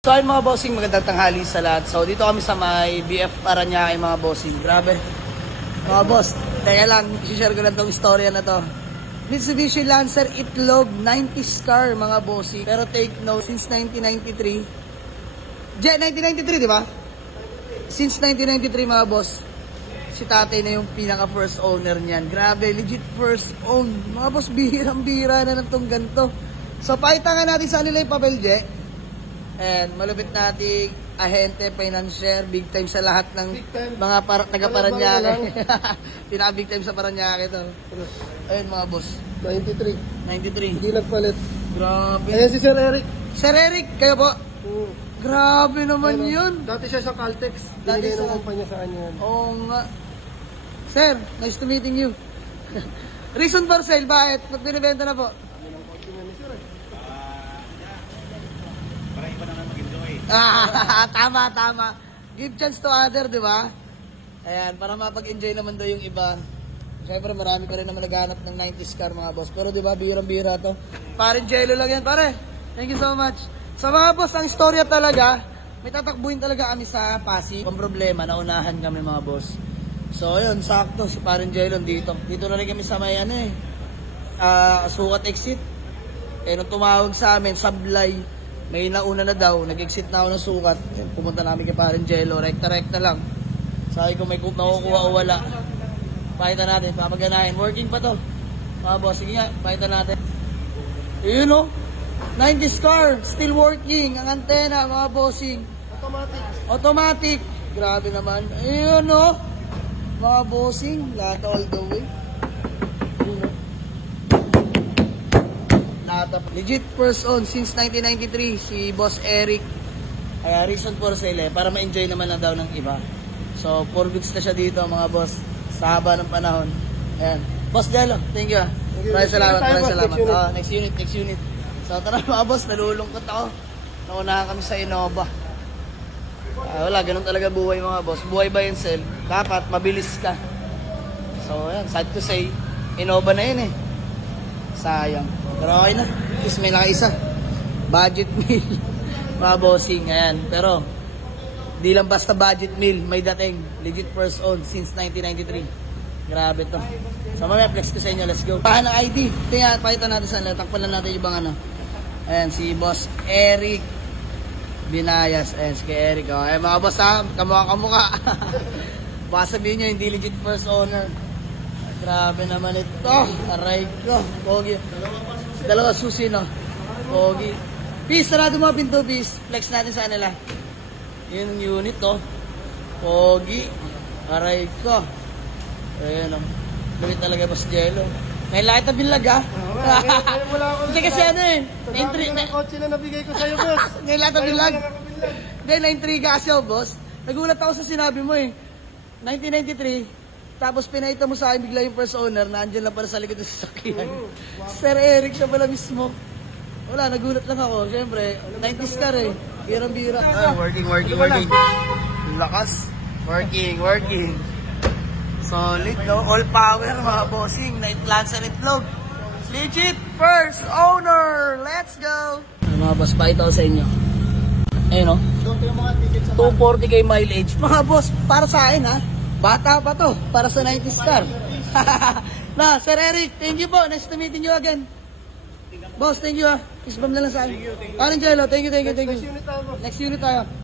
So ayun mga bossing, magandang tanghali sa lahat. So dito kami sa may BF Paranaque mga bossing. Grabe. Mga boss, teka lang, i-share ko lang tong istorya na to. Mitsubishi Lancer Itlog 90s car mga bossing. Pero take note, since 1993. 1993 di ba? Since 1993 mga boss. Si tatay na yung pinaka first owner niyan. Grabe, legit first own. Mga boss, bihirang-bihira na itong ganito. So pakita nga natin sa nila yung papel, and malupit nating ahente, financier, big time sa lahat ng mga taga-Paranaque. Pinaka-big time sa Paranaque ito. Ayun mga boss. 93. 93. Hindi nagpalit. Grabe. Ayan si Sir Eric. Sir Eric, kayo po? Grabe naman yun. Dati siya sa Caltex. Binigay ng kumpanya sa kanya yan. Oo nga. Sir, nice to meeting you. Reason for sale, bakit? Ba't binibenta na po? Tama. Give chance to other, di ba? Ayan, para mapag-enjoy naman daw yung iba. Siyempre, marami pa rin naman naghanap ng 90s car mga boss. Pero di ba, bihirang-bihira to. Parin jello lang yan, pare. Thank you so much. Sa mga boss, ang istorya talaga, may tatakbuhin talaga kami sa Pasig. Kung problema, naunahan kami mga boss. So, ayun, sakto, si Parin jello dito. Dito na rin kami sa may sukat exit. Nung tumawag sa amin, sablay. May nauna na daw, nag-exit na ako ng sukat. Pumunta namin kay Parin Jello, rekta-rekta lang. Sabi ko may makukuha o wala. Pakita natin, papaganahin. Working pa to. Mga boss, sige nga, pakita natin. Yun o, 90s car, still working. Ang antena, mga bossing. Automatic. Grabe naman. Ayun o, mga bossing, lahat all the way. Legit first own since 1993 si Boss Eric. Reason for sale para ma-enjoy naman na daw ng iba. So 4 weeks na siya dito mga boss sa haba ng panahon. Ayan. Boss Jello, thank you. Maraming salamat. Next unit. So tara mga boss, nalulungkot ako. Naunahan kami sa Innova. Wala, ganun talaga buhay mga boss. Buhay buy and sell. Dapat mabilis ka. So ayan, sad to say, Innova na yun sayang. Pero okay na. At least may nakaisa. Budget meal. Mga bossing. Ayan. Pero, di lang basta budget meal. May dating. Legit first own since 1993. Grabe to. So, mamaya flex ko sa inyo. Let's go. Pahan ng ID. Tingnan, pakita natin saan. Takpan lang natin yung ibang Ayan, si Boss Eric Binayas. Ayan, si Eric. Ayan, mga boss kamukha. Baka sabihin nyo, hindi legit first owner. Grabe naman ito. Aray ko. Pogi. Dalawa susi, no? Pogi. Peace, sarado mga pinto, peace. Flex natin sa kanila. Yun yung unit, to. Pogi. Aray ko. Ayan, Galit talaga, Boss Jello. May lakit na bilag, Hindi kasi Ang kotse na nabigay ko sa'yo, boss. May lakit na bilag. Hindi, na-intriga kasi ako, boss. Nagulat ako sa sinabi mo, 1993. Tapos pinaita mo sa akin bigla yung first owner na andyan lang pala sa likod ng sasakyan. Wow. Sir Eric siya pala mismo. Wala, nagulat lang ako. Siyempre, 90s car Birang-bira. Working. Lakas. Working. Solid, no? All power, mga bossing. Lancer Itlog. Legit first owner. Let's go! Mga boss, pakita ko sa inyo. Ayun, 240k mileage. Mga boss, para sa akin, bata pa to, para sa 90s car. Sir Eric, thank you po. Nice to meeting you again. Boss, thank you Kiss bomb na lang sa akin. Parang Jello, thank you. Next unit tayo.